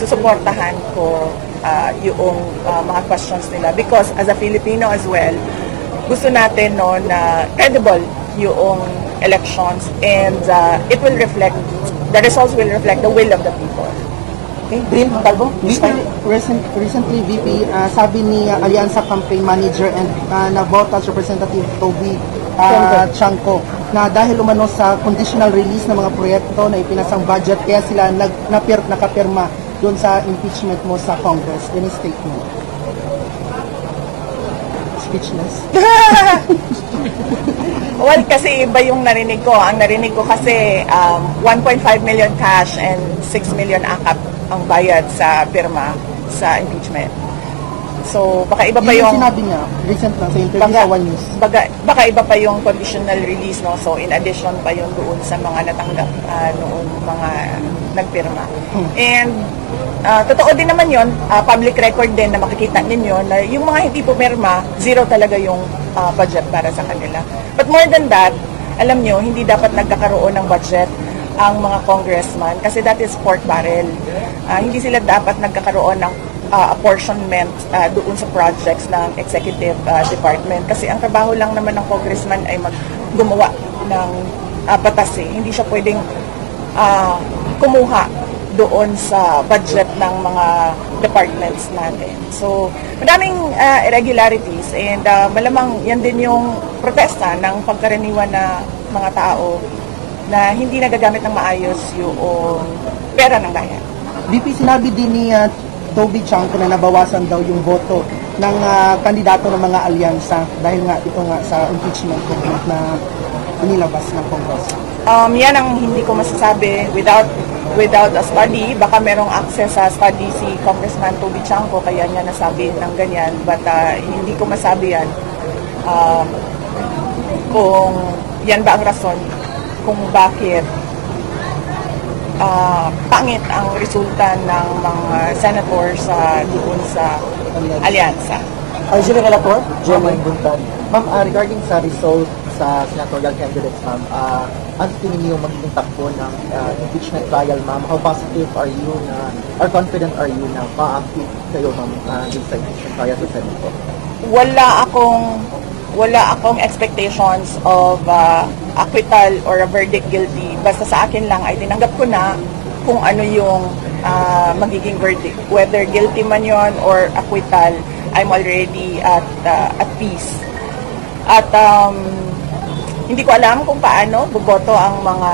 susuportahan ko yung mga questions nila because as a Filipino as well, gusto natin no na credible yung elections and the results will reflect the will of the people. Okay, Bril Montalvo. Recently, VP, sabi ni Alianza Campaign Manager and Navotas Representative Toby Chanco na dahil umano sa conditional release ng mga proyekto na ipinasang budget kaya sila nakapirma doon sa impeachment mo sa Congress. Any statement? Speechless. Well, kasi iba yung narinig ko. Ang narinig ko kasi 1.5 million cash and 6 million akap ang bayad sa pirma sa impeachment. So, baka iba pa yung sinabi niya, recent lang sa interview sa One News. Baka iba pa yung conditional release, no? So, in addition pa yung doon sa mga natanggap noong mga nagpirma. And, totoo din naman yun, public record din na makikita ninyo na yung mga hindi pumirma, zero talaga yung budget para sa kanila. But more than that, alam nyo, hindi dapat nagkakaroon ng budget ang mga congressman kasi that is pork barrel. Hindi sila dapat nagkakaroon ng apportionment doon sa projects ng executive department kasi ang trabaho lang naman ng congressman ay gumawa ng batas eh. Hindi siya pwedeng kumuha doon sa budget ng mga departments natin. So, madaming irregularities and malamang yan din yung protesta ng pagkaraniwan na mga tao na hindi nagagamit ng maayos yung pera ng bayan. VP, sinabi din ni Toby Chanco na nabawasan daw yung boto ng kandidato ng mga alyansa dahil nga ito nga sa impeachment na inilabas ng Congress. Yan ang hindi ko masasabi without a study. Baka merong access sa study si Congressman Toby Chanco kaya niya nasabi ng ganyan. But hindi ko masabi yan kung yan ba ang rason kung bakit pangit ang resulta ng mga senators doon sa alyansa. General Relator, Jermaine Buntan. Ma'am, regarding sa result sa senatorial candidates, ma'am, ano tingin niyo magiging takbo ng impeachment trial, ma'am? How positive are you or confident are you na ma-active kayo, ma'am, sa impeachment trial sa Senate po? Wala akong expectations of acquittal or a verdict guilty. Basta sa akin lang ay tinanggap ko na kung ano yung magiging verdict. Whether guilty man yon or acquittal, I'm already at peace. At hindi ko alam kung paano boboto ang mga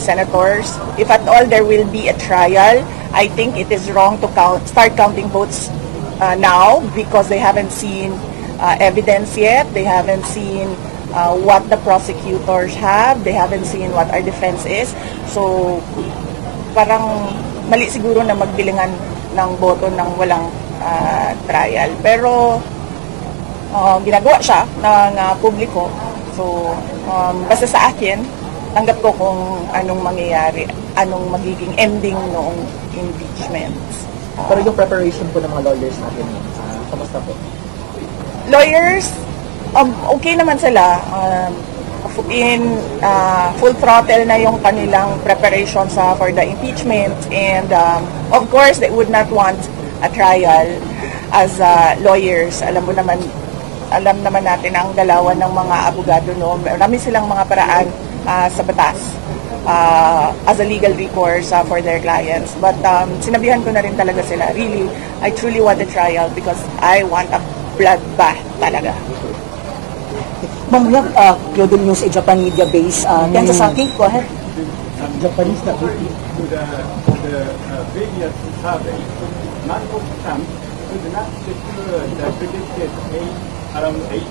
senators. If at all there will be a trial, I think it is wrong to start counting votes now because they haven't seen evidence yet. They haven't seen what the prosecutors have. They haven't seen what our defense is. So, parang mali siguro na magbilingan ng boto ng walang trial. Pero, ginagawa siya ng publiko. So, basta sa akin, tanggap ko kung anong mangyayari, anong magiging ending noong impeachment. Pero yung preparation po ng mga lawyers natin, kamusta po? Lawyers, okay naman sila. In full throttle na yung kanilang preparations for the impeachment and of course they would not want a trial as lawyers. Alam naman natin ang galawan ng mga abogado, no? Marami silang mga paraan sa batas as a legal recourse for their clients. But sinabihan ko na rin talaga sila, really, I truly want a trial because I want a bloodbath talaga. Ma'am, we have Kyodo News, a Japan media base. Ken Sasaki, go ahead. Japanese na to the previous survey, Marcos Trump could not secure the predicted around 80.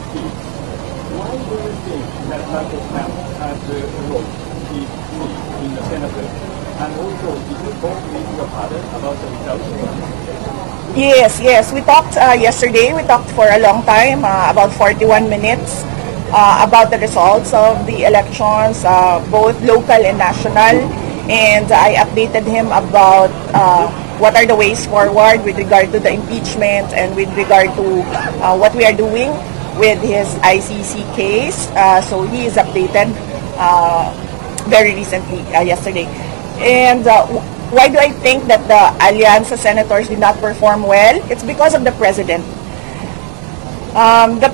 Why do you think that Marcos Trump has wrote in the Senate? And also, did you talk with your father about the results? Yes. We talked yesterday. We talked for a long time, about 41 minutes, about the results of the elections, both local and national. And I updated him about what are the ways forward with regard to the impeachment and with regard to what we are doing with his ICC case. So he is updated very recently, yesterday. And why do I think that the Alianza senators did not perform well? It's because of the president. The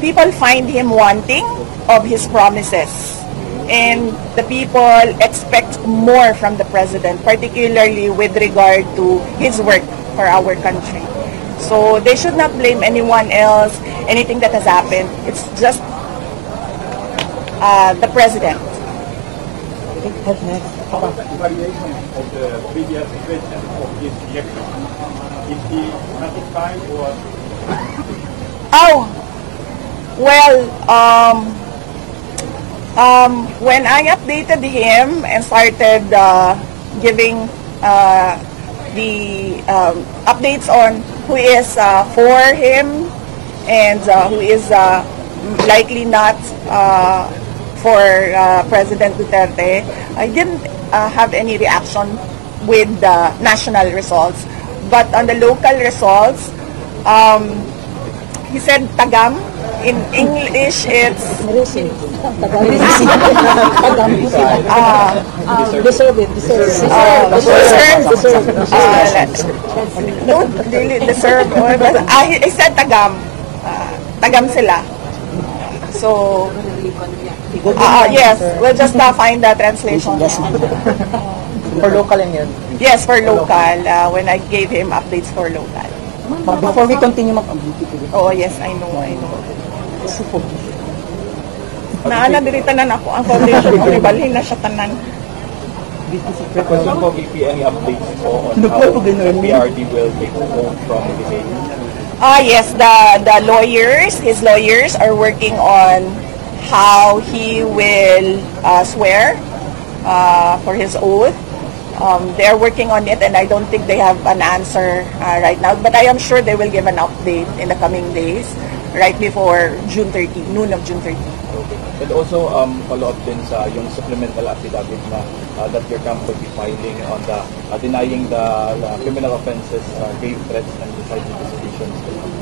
people find him wanting of his promises, and the people expect more from the president, particularly with regard to his work for our country. So they should not blame anyone else, anything that has happened. It's just the president. How about evaluation of the previous president of his election? Is he satisfied or? Oh, well, when I updated him and started giving the updates on who is for him and who is likely not for President Duterte, I didn't have any reaction with the national results. But on the local results, he said tagam. In English, it's Deserve it. Don't really deserve. I said tagam. Tagam sila. So, yes, we'll just find the translation. For local yan yun. Yes, for local. When I gave him updates for local. Before we continue, Oh, yes, I know. Naanadiritan na ako ang foundation ko. Ibalhin na siya tanan. Question po, VP, any updates po on how PRD will take home from the case? Yes, the lawyers, his lawyers are working on how he will swear for his oath. They are working on it, and I don't think they have an answer right now. But I am sure they will give an update in the coming days, right before June 30, noon of June 30. Okay. And also, follow up din sa yung supplemental affidavit na that your camp will be filing on the denying the criminal offenses, grave threats, and inciting to sedition.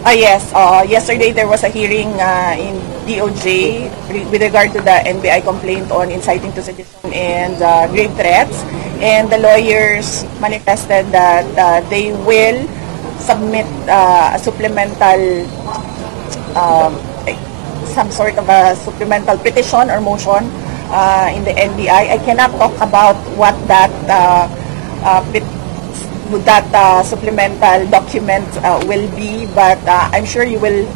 Yes. Yesterday there was a hearing in DOJ with regard to the NBI complaint on inciting to sedition and grave threats. And the lawyers manifested that they will submit a supplemental, some sort of a supplemental petition or motion in the NBI. I cannot talk about what that supplemental document will be, but I'm sure you will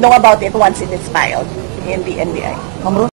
know about it once it is filed in the NBI.